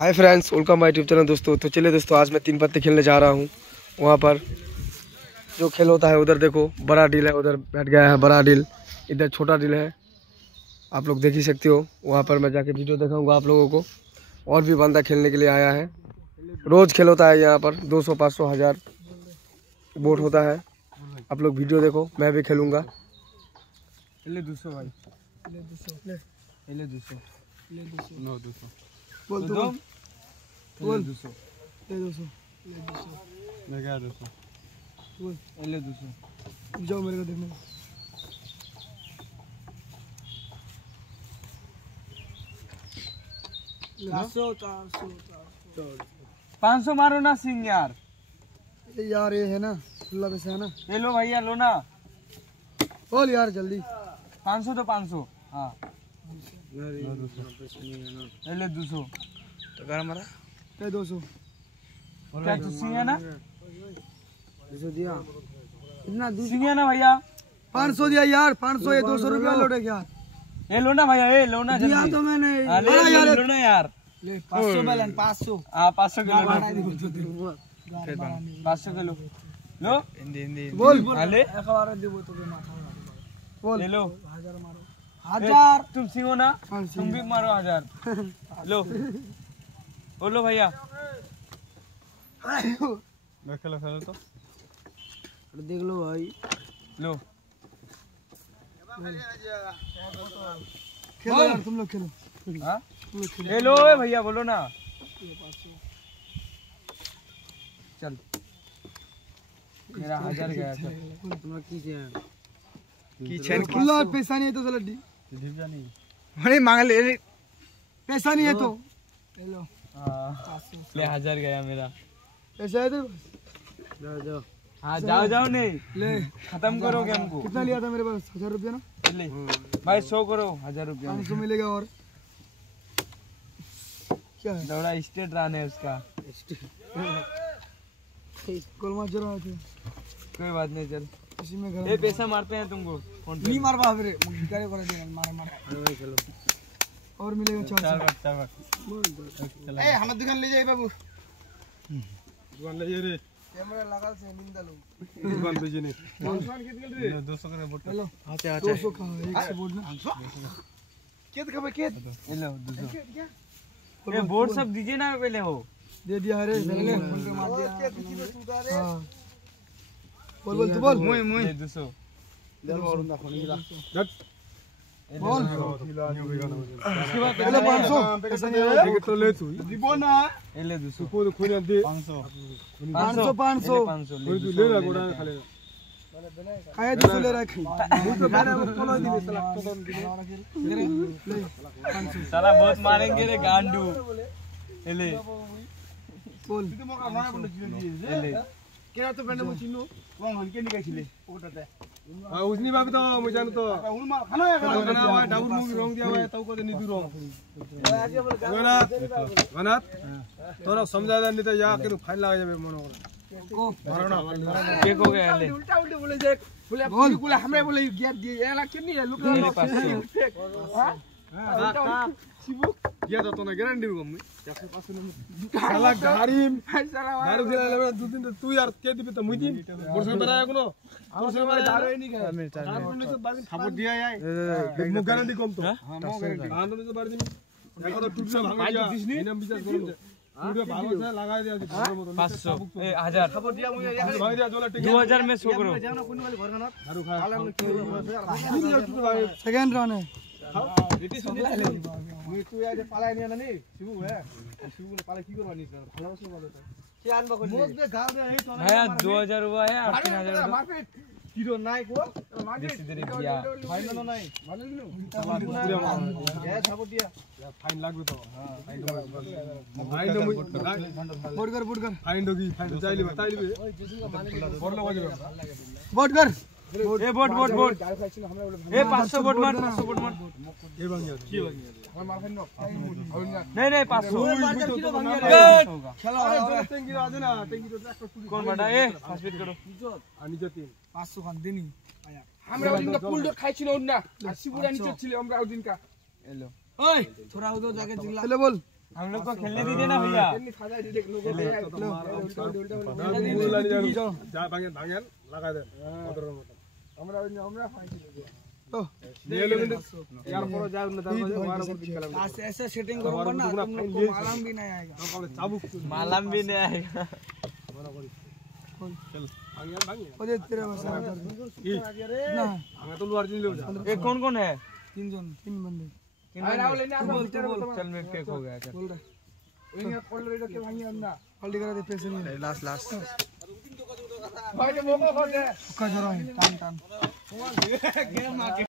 Hi friends, welcome my YouTube channel. दोस्तों तो चलिए दोस्तों, आज मैं 3 पत्ते खेलने जा रहा हूँ। वहाँ पर जो खेल होता है उधर देखो, बड़ा डील है, उधर बैठ गया है बड़ा डील, इधर छोटा डील है, आप लोग देख ही सकते हो। वहाँ पर मैं जाके वीडियो दिखाऊंगा आप लोगों को। और भी बंदा खेलने के लिए आया है। रोज़ खेल होता है यहाँ पर, 200, 500, 1000 बोट होता है। आप लोग वीडियो देखो, मैं भी खेलूँगा। 200 भाई, 200 बोल दो, बोल 200 मैं क्या 200 बोल 200 जाओ मेरे को देखने। 500 मारो ना सिंह यार। यार ये है ना, खुला पैसा है ना, ये लो भैया, लो ना। बोल यार जल्दी। 500 तो 500। हाँ ले 200 तो घर हमारा 200 क्या तू सिंह है ना? 200 दिया, इतना सिंह है ना भैया? 500 दिया यार, 500 ये 200 रुपया लौटे क्या? ये लो ना भैया, ये लो ना दिया जल्दी। तो मैंने। हाँ, ले लो ना यार। 500 बैलेंस 500। हाँ 500 के लो, 500 के लो लो। बोल हाँ ले बोल। ले लो। 1000 तुम सिंह हो ना, तुम भी मारो 1000। लो बोलो भैया। मैं खेलो तो देख लो भाई, लो। खेलो यार, तुम लोग खेलो। हाँ ले लो भैया, बोलो ना। चल मेरा 1000 गया था। खुला पैसा नहीं है तो लड्डी नहीं मांग ले। पैसा नहीं है तो ले लो। ले 1000 गया मेरा। पैसा है तो हाँ जाओ जाओ, नहीं ले। खत्म करो गेम को। कितना लिया था मेरे पास? 1000 रुपया ना। ले भाई 100 करो, 1000 रुपया 500 मिलेगा। और क्या है? दौड़ा स्टेट रन है उसका। गोलमाल जरा आते कोई बात नहीं, चल इसी में घर ये पैसा मारते हैं तुमको फोन पे। नहीं मार बा फिर करे करे दे मारे मारे चलो। और मिलेगा 400। ए हम दुकान ले जाए बाबू, दुकान ले रे। कैमरा लगा से निंदा लो दुकान पे जने 200 का बोट। हेलो आते आते 200 का एक से बोल ना। केत का केत हेलो 200 ये बोर्ड सब दीजिए ना पहले। हो दे दिया रे पहले फोन पे मार दिया। हां बोल बोल तू बोल। मुई 200 ले और ना फोन मिला बोल। उसके बाद पहले 500 पैसा नहीं है तो ले तू दीबो ना। ले 200 को खोना दे 500 500 500 तू ले ना गोड़ा खाले खाए 200 ले रख मुंह पे मारे बोलो दी साला तो ले 500 साला बहुत मारेंगे रे गांडू। ले बोल ले केरा तो बेंड मु चिन्नु कोन हन के निकाइले ओटाते आ उजनी बाबू तो मु जान तो उन मार खाना खाना डाबुर मु रंग दिया है तौ को निदु रंग गनात तोरा समझादा नहीं तो या के फाइन लगा जाबे मन को भरणा के को गया। ले उल्टा उल्टा बोले देख बोले बोले हमरे बोले गेट दिए एला किन्नी है लुक हां सिबुक गया तो ना गारंटी को मु साला गाड़ी दारू खेला ले दो दिन तू यार के दिबे तो मुई दिन मोरसे बनाया कोनो मोरसे मारे दारू ही नहीं खाया मैं दारू ने तो बार खबर दिया यार मु गारंटी कम तो हां मु गारंटी हां तो बार दिन देखो तो टूट से भाग गया इनाम विचार करो पूरे भागो से लगा दिया 500 ए 1000 खबर दिया मुझे भाग दिया जोला 2000 में 100 करो। जाओ ना कोनी वाली घर ना दारू खा सेकंड रन है रेडी सुन ले मुई तू या जे पाला नहीं ना नहीं शिबू है शिबू ने पाला की करवा नहीं सर भालो से बोलो के आन बको मोद दे घाव दे है तो भैया 2000 हुआ है और 3000 मार्केट हीरो नाई को देसी दे दिया। फाइन ना नहीं मालूम नहीं गैस खबर दिया फाइन लागबे तो हां फाइन दो बोट कर फाइन दोगी फाइन जाइली बताइली बोट लो बोट कर ए बोट ए 500 बोट मार, 500 बोट मार। ये बन गया की बन गया मार खाइन नहीं नहीं 500 किलो बन गया खेला अरे टेंगी आ ना टेंगी तो ट्रैक्टर टूटी कौन बड़ा ए फास्ट करो अनि जति 500 खान देनी हमरा ओ दिन का पुल डोट खाइ छिलो ना सिबुरा नीचे छिले हमरा ओ दिन का हेलो ओए थोड़ा उधर जाके चिल्ला हेलो बोल हम लोग को खेलने दीजिए ना भैया। ऐसा सेटिंग करूंगा ना तुमको मालूम भी नहीं आएगा। मालूम भी नहीं आएगा। ये कौन कौन है? 3 बंदे। चल मैं फेक हो गया। लास्ट